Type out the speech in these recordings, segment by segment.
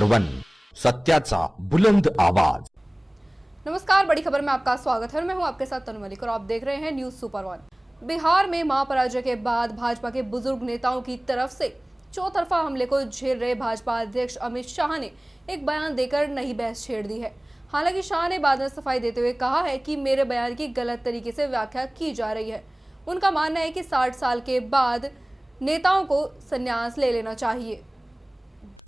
Super one, सत्याचा बुलंद आवाज। नमस्कार, बड़ी खबर में आपका स्वागत है। मैं हूं आपके साथ तनु मलिक और आप देख रहे हैं न्यूज सुपर वन। बिहार में महापराजय के बाद भाजपा के बुजुर्ग नेताओं की तरफ से चौतरफा हमले को झेल रहे भाजपा अध्यक्ष अमित शाह ने एक बयान देकर नई बहस छेड़ दी है। हालांकि शाह ने बाद में सफाई देते हुए कहा है कि मेरे बयान की गलत तरीके से व्याख्या की जा रही है। उनका मानना है कि 60 साल के बाद नेताओं को संन्यास ले लेना चाहिए।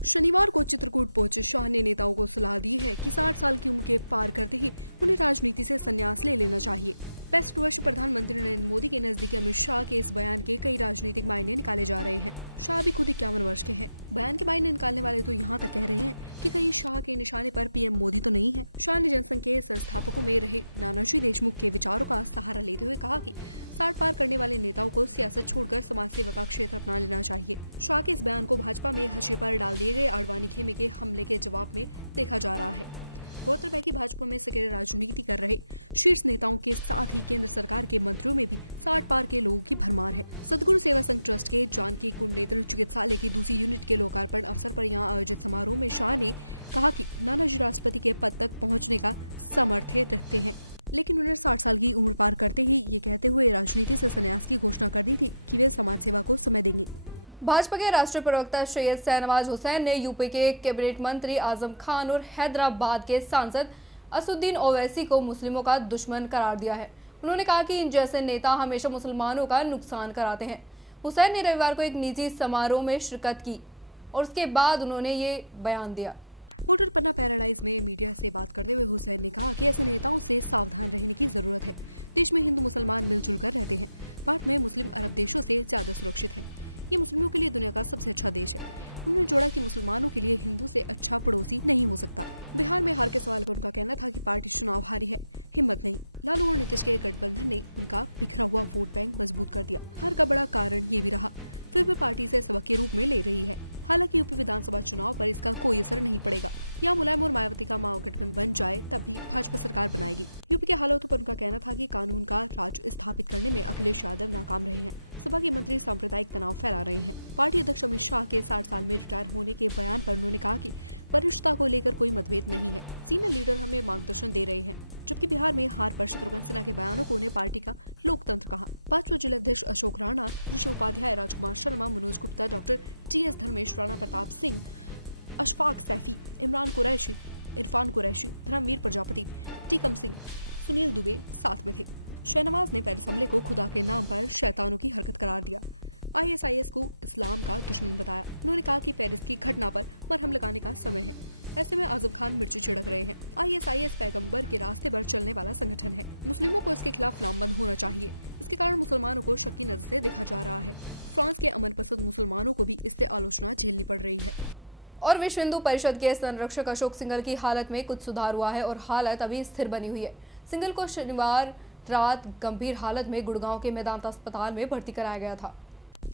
शनिवार को चित्रकूट पहुंचे शाह ने नेताओं को सलाह दी है कि 60 साल की उम्र के पार करते ही उन्हें राजनीति से संन्यास ले लेना चाहिए। 65 वर्ष प्रधानमंत्री नरेंद्र मोदी के नजदीक अमित शाह के इस बयान के कई राजनीतिक मायने निकाले जा रहे हैं। शाह भी खुद 51 वर्ष के हैं। बयान के मायने निकालने वाले तो यहाँ तक कह रहे हैं कि कहीं शाह के निशाने पर पीएम मोदी तो नहीं है। शाह ने जनसंघ के संस्थापकों में रहे नानाजी देशमुख के विचारों का सहारा लेते हुए कहा कि 60 पार करने वाले नेताओं को सियासत छोड़कर समाज सेवा का क्षेत्र अपना लेना चाहिए। शाह के इस बयान को भाजपा में हंसी पर डाल दिए गए आडवाणी खेमे के हमले के जवाब में देखा जा रहा है। गौरतलब है कि भाजपा में सक्रिय राजनीति कर रहे शीर्ष नेताओं के साथ ही केंद्र सरकार के मंत्रियों में भी 60 पार के लोगों की भरमार है। सदगुरु सेवा संघ ट्रस्ट के जानकी कुंड नेत्र चिकित्सालय की दूसरी यूनिट के लोकार्पण अवसर पर यहां आयोजित समारोह में शाह ने कहा कि नानाजी राष्ट्रपति के पद तक पहुंचने का सामर्थ्य रखते हैं, लेकिन उन्हें 60 साल की उम्र पार करते ही ये कहते हुए राजनीति से संन्यास की घोषणा कर दी थी कि वे समाज सेवा को समय देंगे। भाजपा के राष्ट्रीय प्रवक्ता सैयद शहनवाज हुसैन ने यूपी के कैबिनेट मंत्री आजम खान और हैदराबाद के सांसद असुद्दीन ओवैसी को मुस्लिमों का दुश्मन करार दिया है। उन्होंने कहा कि इन जैसे नेता हमेशा मुसलमानों का नुकसान कराते हैं। हुसैन ने रविवार को एक निजी समारोह में शिरकत की और उसके बाद उन्होंने ये बयान दिया। होटल पन्ना पैराडाइज में मीडिया से बात करते हुए हुसैन ने कहा कि ऐसे नेताओं से सावधान रहने की जरूरत है। देश में हिंदू मुसलमान मिलजुल कर रहते हैं। भारत में मुस्लिम अरब देशों से ज्यादा सुरक्षित है। ये मुस्लिमों के लिए दुनिया का सबसे अच्छा देश है। उन्होंने जोड़ा कि मुसलमानों के लिए हिंदू से अच्छा पड़ोसी नहीं हो सकता। बिहार में हार के सवाल पर उनका कहना था कि पार्टी चुनाव हारी है, हिम्मत नहीं। लालू और नीतीश के गठबंधन ने उनका बिखरा हुआ वोट बैंक मजबूत कर दिया। हार का बड़ा कारण ये भी रहा, फिर भी पार्टी से सबक के रूप में ले रही है। हालांकि यूपी विधानसभा चुनाव पर इसका कोई असर नहीं पड़ेगा। यहाँ मुलायम और मायावती का महागठबंधन बन जाए तब भी भाजपा सरकार बनाएगी। यूपी के हालातों पर उनका कहना था कि कानून का राज स्थापित करने में अखिलेश यादव नाकाम रहे हैं। सपा के मंत्री सांप्रदायिक तनाव फैला रहे हैं। पार्टी अध्यक्ष अमित शाह के 60 साल में रिटायर होने के बयान पर उन्होंने कहा कि वरिष्ठता को लेकर कोई मतभेद नहीं है। सीनियर लीडर हमें मार्गदर्शन दे रहे हैं। जबकि बिहार में हार पर शत्रुघ्न सिन्हा के बयानों को उन्हें पार्टी का लोकतंत्र कहा। भाजपा जिलाध्यक्ष अशोक राणा, ऋषि उपाध्याय, राजकुमार शर्मा, मनोज गुप्ता, डॉक्टर TS धर्मेश, राणा प्रताप सिंह, अशफाक सैफी, इमरान कुरैशी, इरफान कुरैशी, धर्मवीर प्रजापति, टीकम सिंह, सुनील दुबे साथ में थे। शहनवाज ने पेरिस हमले को खुदा के नाम पर शैतानों की हरकत करार दिया। ISIS को इस्लाम का दुश्मन बताया। उन्होंने कहा कि पेरिस की घटना पर मरहम लगाने का समय है। ऐसे में आजम खान मिर्ची छिड़क रहे हैं। ISIS पैगंबर के रास्ते पर चलने वाला संगठन है। मुस्लिमों को इसके खिलाफ लामबंद होना चाहिए। इसके कारण मुसलमानों को शक की नजर से देखा जा रहा है। फ्रांस के अमन पसंद मुसलमानों को भी इससे आलोचना झेलनी पड़ रही है। और विश्व हिंदू परिषद के संरक्षक अशोक सिंघल की हालत में कुछ सुधार हुआ है और हालत अभी स्थिर बनी हुई है। सिंघल को शनिवार रात गंभीर हालत में गुड़गांव के मेदांता अस्पताल में भर्ती कराया गया था।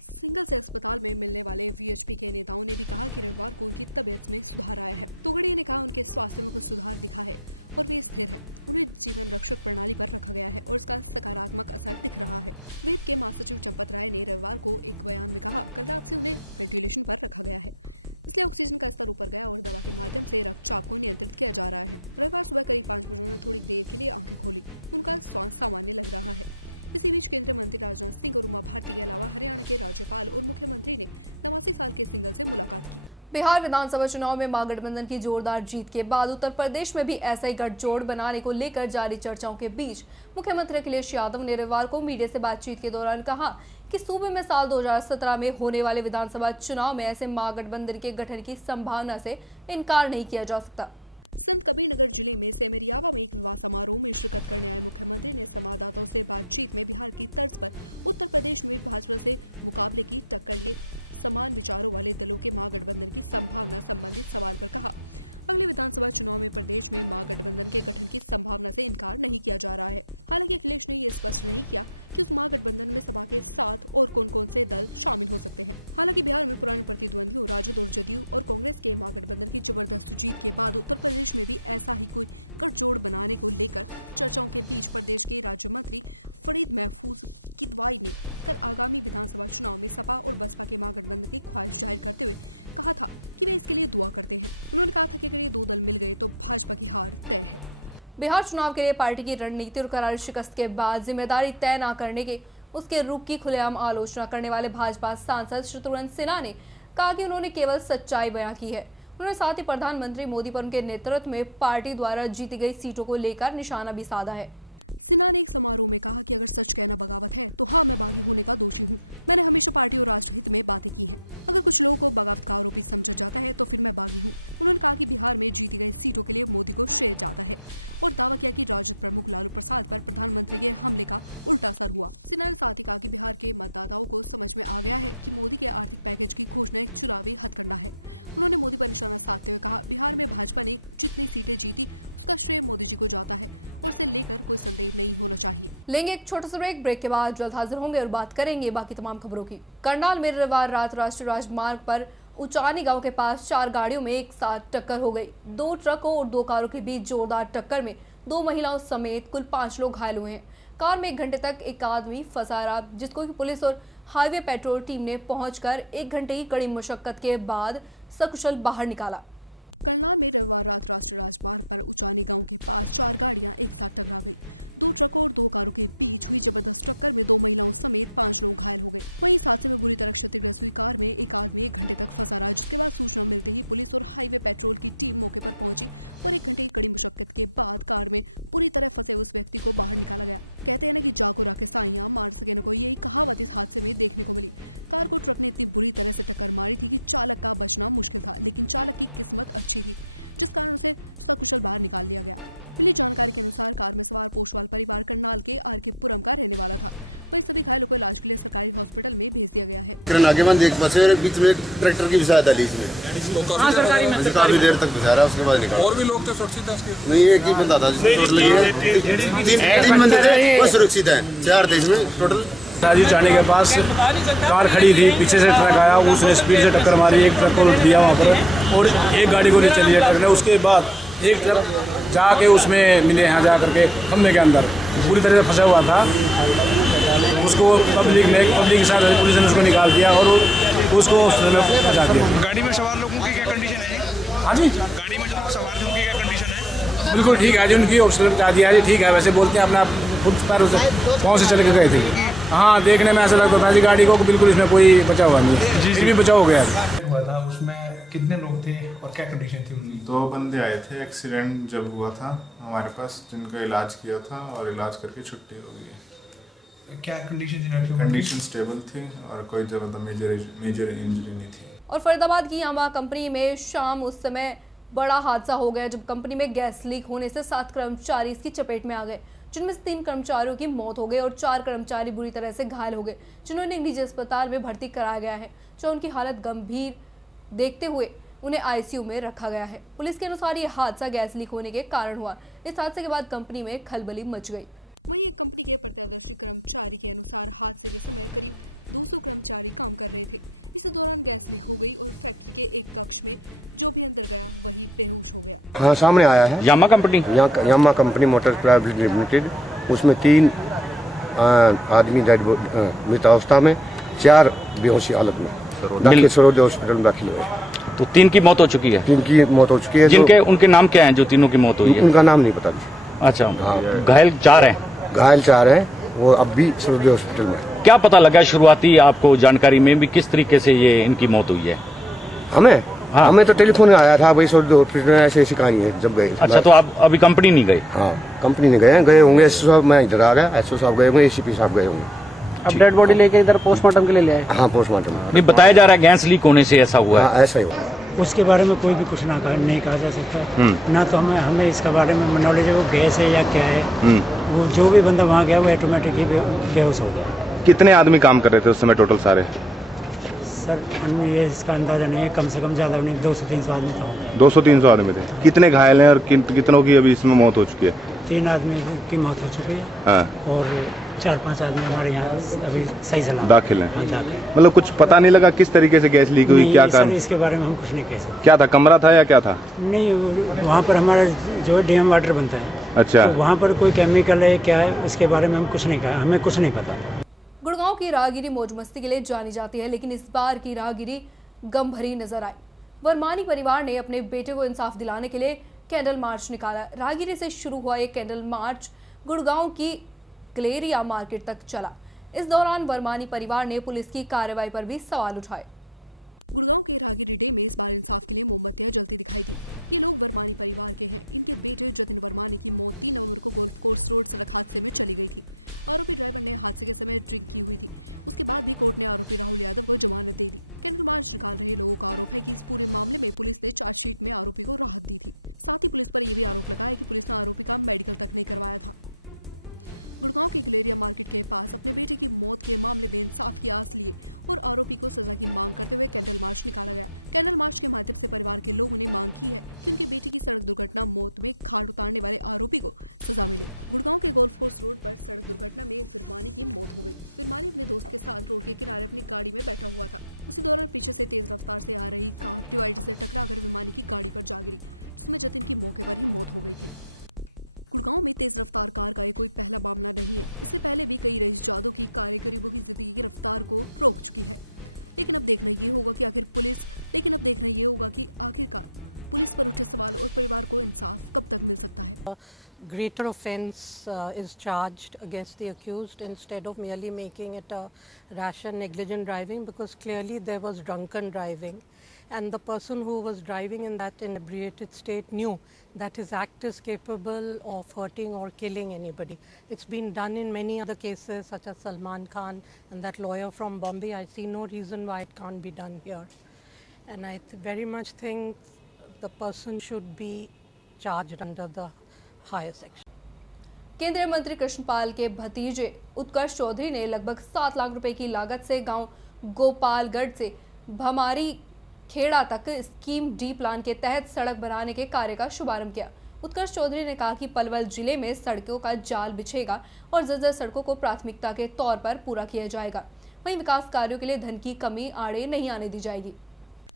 सिंघल से अस्पताल में मिलने वाले VHP के नेताओं ने भी कहा कि रविवार को उनकी तबीयत में सुधार आया है। तोगड़िया ने कहा उनके स्वास्थ्य में कुछ सुधार दिखा है और वे स्थिर है। उन्हें जीवन रक्षक प्रणाली पर रखा गया है और इसका सकारात्मक असर दिख रहा है। वेद के महासचिव चंपत राय ने रविवार को एक बयान में कहा, कल रात से उन्हें वेंटिलेशन पर रखा गया है, इसलिए ऑक्सीजन का स्तर ऊपर गया और दवा के माध्यम से रक्तचाप को नियंत्रित किया जा रहा है। रविवार सुबह करीब 5 बजे उन्होंने थोड़ी देर के लिए आंखें खोली। उनका स्वास्थ्य सामान्य लग रहा है। इसी बीच केंद्रीय मंत्री राजनाथ सिंह और उमा भारती के अलावा हरियाणा के राज्यपाल और मुख्यमंत्री ने 89 साल के सिंघल से मुलाकात की। बिहार विधानसभा चुनाव में महागठबंधन की जोरदार जीत के बाद उत्तर प्रदेश में भी ऐसा ही गठजोड़ बनाने को लेकर जारी चर्चाओं के बीच मुख्यमंत्री अखिलेश यादव ने रविवार को मीडिया से बातचीत के दौरान कहा कि सूबे में साल 2017 में होने वाले विधानसभा चुनाव में ऐसे महागठबंधन के गठन की संभावना से इनकार नहीं किया जा सकता। संत कबीरनगर जिले में सेमेरियावा में एक विवाह समारोह में शिरकत करने आए मुख्यमंत्री ने संवाददाताओं से बातचीत में बिहार की तर्ज पर उत्तर प्रदेश में भाजपा से मुकाबले की टक्कर लिए समान विचारों वाले दलों के महागठबंधन की संभावना संबंधित सवाल पर कहा, अगले विधानसभा चुनाव में प्रदेश में महागठबंधन के गठन की संभावना से इनकार नहीं किया जा रहा है। हालांकि अखिलेश ने ये स्पष्ट नहीं किया कि उस महागठबंधन में सपा के साथ और कौन कौन से दल शामिल हो सकते हैं। हालांकि बिहार में पुराने प्रतिद्वंदियों राजद और जदयू और कांग्रेस के महागठबंधन की जबरदस्त जीत के बाद उत्तर प्रदेश में भी ऐसा ही कोई गठजोड़ बनाने को लेकर चर्चाओं के बीच प्रदेश के राज्य मंत्री फरीद महफूज किदवाई ने कल आगामी विधानसभा चुनाव में सपा और बसपा के महागठबंधन की ख्वाहिश जाहिर करते हुए कहा था कि वे इसके लिए दुआ करते हैं। उन्होंने कहा था कि अगर ये दो दल मिल गए तो भाजपा की हार तय है। बिहार चुनाव के लिए पार्टी की रणनीति और करारी शिकस्त के बाद जिम्मेदारी तय न करने के उसके रुख की खुलेआम आलोचना करने वाले भाजपा सांसद शत्रुघ्न सिन्हा ने कहा कि उन्होंने केवल सच्चाई बयां की है। उन्होंने साथ ही प्रधानमंत्री मोदी पर उनके नेतृत्व में पार्टी द्वारा जीती गई सीटों को लेकर निशाना भी साधा है। सिन्हा ने एक समारोह में कहा कि अगर सच कहना बगावत है तो हाँ, मैं बागी होने का दोषी हूँ। मैंने हमेशा पार्टी और राष्ट्रहित में बातें की हैं। अगर कुछ लोगों को बगावत का आरोपी समझा जाता है तो फिर मैं बागी हूँ। उन्होंने कहा कि बिहार में जीती गई सीटों के लिए मोदी को श्रेय जाता है और दावा किया कि राजद प्रमुख लालू प्रसाद पर प्रधानमंत्री के हमले का उल्टा असर हुआ। सिन्हा ने साथ ही कहा कि बिहार के मतदाताओं को समझ में आ गया है कि मोदी के आर्थिक पैकेज की घोषणा एक चुनावी हथकंडा है। उन्होंने मोदी पर निशाना साधते हुए कहा, बिहार में भाजपा ने जितनी सीटें जीती उसका श्रेय मोदी जी को जाता है और इसे लेकर कोई संदेह नहीं होना चाहिए। लेंगे एक छोटा सा ब्रेक के बाद जल्द हाजिर होंगे और बात करेंगे बाकी तमाम खबरों की। करनाल में रविवार रात राष्ट्रीय राजमार्ग पर उचानी गांव के पास 4 गाड़ियों में एक साथ टक्कर हो गई। 2 ट्रकों और 2 कारों के बीच जोरदार टक्कर में 2 महिलाओं समेत कुल 5 लोग घायल हुए हैं। कार में 1 घंटे तक एक आदमी फंसा रहा, जिसको पुलिस और हाईवे पेट्रोल टीम ने पहुंचकर 1 घंटे की कड़ी मशक्कत के बाद सकुशल बाहर निकाला। करनाल में रविवार रात राष्ट्रीय राजमार्ग पर उचानी गांव के पास 4 गाड़ियां एक साथ टकरा गई। 2 ट्रकों और 2 कारों के बीच हुई जबरदस्त टक्कर में 2 महिलाओं समेत 5 लोग घायल हो गए। वहीं इस हादसे में बुरी तरह क्षतिग्रस्त हुई कार में एक आदमी 1 घंटे तक फंसा रहा, जिसके बाद सूचना मिलते ही पुलिस और हाईवे पेट्रोल की टीम मौके पर पहुंची और 1 घंटे की कड़ी मशक्कत के बाद कार में पूरी तरह फंसे उस व्यक्ति को बाहर निकाला गया। कहते हैं ना कि जाको राके साइयां मार सके न कोई, यही कहावत इस हादसे में देखने को मिली। कार को ट्रक ने इतनी बुरी तरह से टक्कर मारी थी कि चालक का बचना मुश्किल था, लेकिन चालक की किस्मत अच्छी थी, जिस कारण उसे सकुशल बाहर निकाल लिया गया। मिली जानकारी के अनुसार कार में सवार पोशवाल परिवार करनाल के आरके पुरम का रहने वाला था। वहीं सभी घायलों को इलाज के लिए सरकारी हॉस्पिटल में भेज दिया गया है। बीच में ट्रैक्टर की विषय डाली इसमें काफी देर तक फंसा रहा, उसके बाद निकाला। और भी लोग तो सुरक्षित हैं? नहीं, एक ही बंदा था जिसको चोट लगी है। 3 बंदे थे वो सुरक्षित हैं, 4 थे इसमें टोटल। राजीव जाने के पास कार खड़ी थी, पीछे से ट्रक आया, उसने स्पीड से टक्कर मारी, एक ट्रक को उल्ट दिया वहाँ पर और एक गाड़ी को नीचे लिया ट्रक ने। उसके बाद एक ट्रक जाके उसमें मिले यहाँ जा करके खम्भे के अंदर पूरी तरह से फंसा हुआ था। उसको पब्लिक के साथ पुलिस ने उसको निकाल दिया और उसको पहुँचा दिया। गाड़ी में सवार लोगों की क्या कंडीशन है? हाँ जी, गाड़ी में जो लोग सवार थे उनकी क्या कंडीशन है? बिल्कुल ठीक है जी, उनकी ऑक्सीजन बचा दिया जी, ठीक है। वैसे बोलते हैं अपना खुद पैर कौन से चल के गए थे। हाँ, देखने में ऐसा लगता था जी गाड़ी को बिल्कुल इसमें कोई बचा हुआ नहीं। जी भी बचाव हो गया हुआ था। उसमें कितने लोग थे और क्या कंडीशन थी उनकी? 2 बंदे आए थे एक्सीडेंट जब हुआ था हमारे पास, जिनका इलाज किया था और इलाज करके छुट्टी हो गई है। क्या कंडीशन थी? कंडीशन स्टेबल थी और कोई ज़्यादा मेजर इंजरी नहीं थी। और फरीदाबाद की यामा कंपनी में शाम उस समय बड़ा हादसा हो गया जब कंपनी में गैस लीक होने से 7 कर्मचारी इसकी चपेट में आ गए, जिनमें से 3 कर्मचारियों की मौत हो गई और 4 कर्मचारी बुरी तरह से घायल हो गए, जिन्होंने एक निजी अस्पताल में भर्ती कराया गया है, जो उनकी हालत गंभीर देखते हुए उन्हें आईसीयू में रखा गया है। पुलिस के अनुसार ये हादसा गैस लीक होने के कारण हुआ। इस हादसे के बाद कंपनी में खलबली मच गई। वहीं एक कंपनी के प्रत्यक्षदर्शी कर्मचारी के अनुसार हादसे के समय करीब 200 कर्मचारी काम कर रहे थे। इसी दौरान गैस लीक हो गई और फैक्ट्री के एक कक्ष में जो भी अंदर गया वही बेहोश हो गया। हाँ, सामने आया है यामा कंपनी मोटर प्राइवेट लिमिटेड। उसमें 3 आदमी मृतावस्था में, 4 बेहोशी हालत में सरोदय हॉस्पिटल में दाखिल हुए। तो 3 की मौत हो चुकी है? 3 की मौत हो चुकी है। जिनके उनके नाम क्या हैं जो तीनों की मौत हुई है? उनका नाम नहीं पता। अच्छा, घायल 4 हैं? घायल 4 हैं, वो अब भी सरोदय हॉस्पिटल में। क्या पता लगा शुरुआती आपको जानकारी में भी किस तरीके से ये इनकी मौत हुई है? हमें तो टेलीफोन आया था, भाई सरोदय हॉस्पिटल में ऐसी कहानी है जब गए। अच्छा, तो आप अभी कंपनी नहीं गए? हाँ, कंपनी नहीं गए होंगे। एसओ साहब, मैं इधर आ गया, एसओ साहब गए होंगे, एसीपी साहब गए होंगे। अब डेड बॉडी लेके इधर पोस्टमार्टम के लिए ले आए? हाँ, पोस्टमार्टम। नहीं, बताया जा रहा है गैस लीक होने से ऐसा हुआ है। ऐसा ही हुआ। उसके बारे में कोई भी कुछ नहीं कहा जा सकता। ना तो हमें इसके बारे में नॉलेज है वो गैस है या क्या है। वो जो भी बंदा वहाँ गया वो ऑटोमेटिक ही बेहोश हो गया। कितने आदमी काम कर रहे थे उस समय टोटल सारे? सर, ये इसका अंदाजा नहीं है, कम से कम ज्यादा नहीं, 200-300 आदमी था। 200-300 आदमी थे। कितने घायल हैं और कितनों की अभी इसमें मौत हो चुकी है? 3 आदमी की मौत हो चुकी है। हाँ। और 4-5 आदमी हमारे यहाँ अभी सही सलामत दाखिल हैं। हाँ, दाखिल। मतलब कुछ पता नहीं लगा किस तरीके से गैस लीक हुई, क्या कारण? इसके बारे में हम कुछ नहीं कह सकते। क्या था, कमरा था या क्या था? नहीं, वहाँ पर हमारा जो है डीएम वाटर बनता है। अच्छा, तो वहाँ पर कोई केमिकल है क्या है, उसके बारे में हम कुछ नहीं कहा, हमें कुछ नहीं पता। गुड़गांव की राहगिरी मौज मस्ती के लिए जानी जाती है, लेकिन इस बार की राहगिरी गम भरी नजर आई। वर्मानी परिवार ने अपने बेटे को इंसाफ दिलाने के लिए कैंडल मार्च निकाला। राहगीरी से शुरू हुआ ये कैंडल मार्च गुड़गांव की गलेरिया मार्केट तक चला। इस दौरान वर्मानी परिवार ने पुलिस की कार्रवाई पर भी सवाल उठाए। गुड़गांव के राहगीरी डे में इस बार इंसाफ के लिए मोमबत्तियां जलती दिखाई दी। ये लोग वर्मानी परिवार के हैं। इनके बेटे जतिन वर्मानी की मौत 3 नवंबर को गोल्फ कोर्स रोड सड़क हादसे में चली गई थी। आरोपी ड्राइवर ने हादसे के समय ड्रिंक की हुई थी। उसके बाद भी कोर्ट ने आरोपी राहुल यादव को जमानत दे दी। कैंडल मार्च निकाल रहे लोगों का आरोप है कि इस पूरे मामले में पुलिस ने चार्जशीट में आरोपी को राहत दी थी। साथ ही पुलिस पर यह भी आरोप लगाया कि पुलिस ने आरोपी का मेडिकल तक नहीं करवाया था। गुड़गांव के गलेरिया मार्केट के पास अपने बेटे की मौत के मामले में इंसाफ की आस लिए और आरोपी को सजा की मांग करते हुए कैंडल मार्च निकाला गया। कैंडल मार्च के माध्यम से परिवार के लोगों ने मांग की है कि उनके बेटे की सड़क दुर्घटना मौत में खाट उतारने वाले आरोपी को सजा मिले। गुड़गांव के गोल्फ कोर्स रोड पर सड़क दुर्घटना में फिरमानी की मौत हो गई। फिरमानी अपने दोस्त के साथ रोड के किनारे अपनी गाड़ी में बैठा हुआ था। उसी दौरान पीछे से तेज रफ्तार से आ रही कार डिवाइडर से टकराकर फिरमानी की गाड़ी पर जा गिरी, जिसमें जतिन की मौके पर ही मौत हो गई थी। गुड़गांव में तेज रफ्तार कार का ये कोई पहला मामला नहीं है। इससे पहले भी कई रईस जादों की कारें गरीबों की जिंदगी की रफ्तार को रोक चुकी है। लेकिन अब देखना ये होगा कि आखिरकार पुलिस पर उठे सवाल और परिवार को इंसाफ कब तक मिल सकता है। Greater offence is charged against the accused instead of merely making it a rash and negligent driving, because clearly there was drunken driving and the person who was driving in that inebriated state knew that his act is capable of hurting or killing anybody. It's been done in many other cases such as Salman Khan and that lawyer from Bombay. I see no reason why it can't be done here, and I very much think the person should be charged under the higher section. केंद्रीय मंत्री कृष्णपाल के भतीजे उत्कर्ष चौधरी ने लगभग 7 लाख रुपए की लागत से गांव गोपालगढ़ से भमारी खेड़ा तक स्कीम डी प्लान के तहत सड़क बनाने के कार्य का शुभारंभ किया। उत्कर्ष चौधरी ने कहा कि पलवल जिले में सड़कों का जाल बिछेगा और जर्जर सड़कों को प्राथमिकता के तौर पर पूरा किया जाएगा। वहीं विकास कार्यों के लिए धन की कमी आड़े नहीं आने दी जाएगी।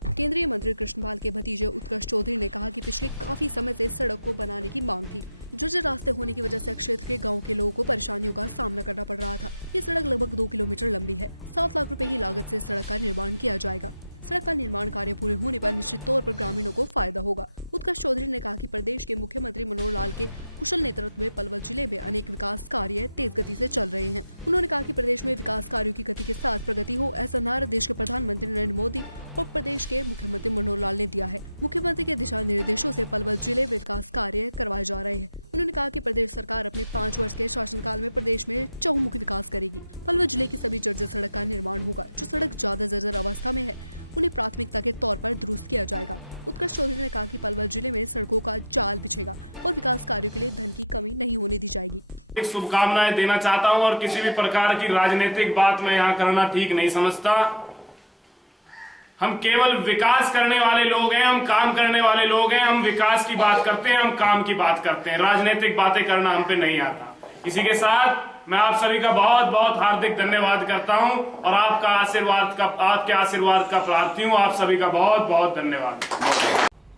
केंद्रीय मंत्री कृष्णपाल के भतीजे उत्कर्ष चौधरी ने कहा कि पिछले काफी समय से सड़क को बनाने की मांग थी। जर्जर रास्ते होने की वजह से क्षेत्र के गांव के लोगों को परेशानियों का सामना करना पड़ रहा था। ये सड़क लगभग 2 किलोमीटर लंबी है। 7 लाख रुपए की लागत से सड़क का निर्माण किया जाएगा। सड़क का निर्माण कार्य पूरे होने पर निश्चित तौर पर ग्रामीणों को फायदा होगा। उत्कर्ष चौधरी ने कहा कि प्रदेश के मुख्यमंत्री मनोहर लाल के कुशल नेतृत्व में पलवल जिले में अनेक विकास कार्य तेज गति से चल रहे हैं। उन्होंने कहा कि प्रदेश में विकास कार्यों की गति के साथ प्रगति हो, ऐसा नारा देश के प्रधानमंत्री नरेंद्र मोदी और प्रदेश के मुख्यमंत्री मनोहर लाल ने दिया है। मुख्यमंत्री के दिशा निर्देशों से पलवल जिले में विकास कार्य करवाए जा रहे हैं। उन्होंने कहा कि प्रदेश सरकार अपने 5 वर्ष के शासनकाल में प्रदेश में चहुमुखी विकास करेगी। पलवल जिले की सभी जर्जर सड़क का निर्माण होगा। जो सड़क ज्यादा जर्जर अवस्था में है उन्हें प्राथमिकता के तौर पर दुरुस्त किया जाएगा। उत्कर्ष चौधरी ने कहा कि पलवल जिले में सड़कों का जाल बिछेगा और विकास कार्यों के लिए धन की कमी नहीं होने दी जाएगी। एक शुभकामनाएं देना चाहता हूं और किसी भी प्रकार की राजनीतिक बात मैं यहाँ करना ठीक नहीं समझता। हम केवल विकास करने वाले लोग हैं, हम काम करने वाले लोग हैं। हम विकास की बात करते हैं, हम काम की बात करते हैं। राजनीतिक बातें करना हम पे नहीं आता। इसी के साथ मैं आप सभी का बहुत बहुत हार्दिक धन्यवाद करता हूं और आपके आशीर्वाद का प्रार्थी हूं। आप सभी का बहुत बहुत धन्यवाद।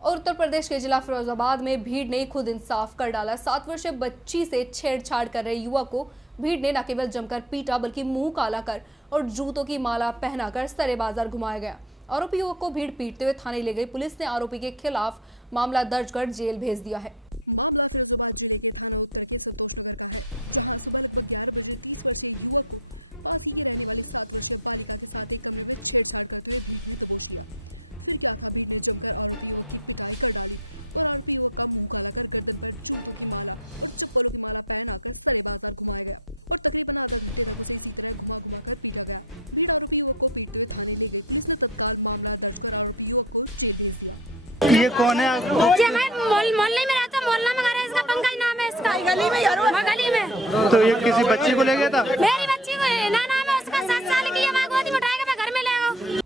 और उत्तर प्रदेश के जिला फिरोजाबाद में भीड़ ने खुद इंसाफ कर डाला। 7 वर्षीय बच्ची से छेड़छाड़ कर रहे युवक को भीड़ ने न केवल जमकर पीटा बल्कि मुंह काला कर और जूतों की माला पहनाकर सरे बाजार घुमाया गया। आरोपी युवक को भीड़ पीटते हुए थाने ले गई। पुलिस ने आरोपी के खिलाफ मामला दर्ज कर जेल भेज दिया है। मामला फिरोजाबाद जिले के थाना उत्तर के संतोष नगर का है, जहां सुबह लगभग 11 बजे 30 वर्षीय युवक को पास ही की रहने वाली 7 वर्षीय बालिका के साथ एक कमरे में छेड़छाड़ करते हुए भीड़ ने दबोच लिया। फिर क्या था, भीड़ ने जमकर आरोपी युवक की पिटाई कर डाली और आरोपी युवक का मुंह काला कर गर्दन पर जूतों की माला और चप्पलों की माला पहनाकर सरे बाजार घुमाया गया और तकरीबन आधा घंटे तक उसे इसी तरह घुमा कर पीटा गया। भीड़ आरोपी युवक को पीटते हुए थाने ले गई। पुलिस ने तत्काल मामला दर्ज कर आरोपी युवक को जेल भेज दिया। ये कौन है? मोहल्ले में रहता, मोहल्ला में घर है इसका, पंकज नाम है इसका। गली में तो ये किसी बच्ची को ले गया था? मेरी बच्ची को नाम है उसका, 7 साल की है। मैं गोदी में उठाएगा, मैं घर में ले आऊं।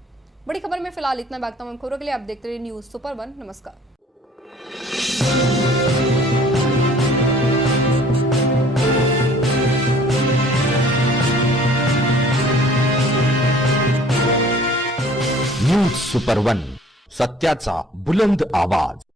बड़ी खबर में फिलहाल इतना। बाकी तमाम खबरों के लिए आप देखते रहिए न्यूज़ सुपर 1। नमस्कार। न्यूज सुपर 1, सत्याचा बुलंद आवाज।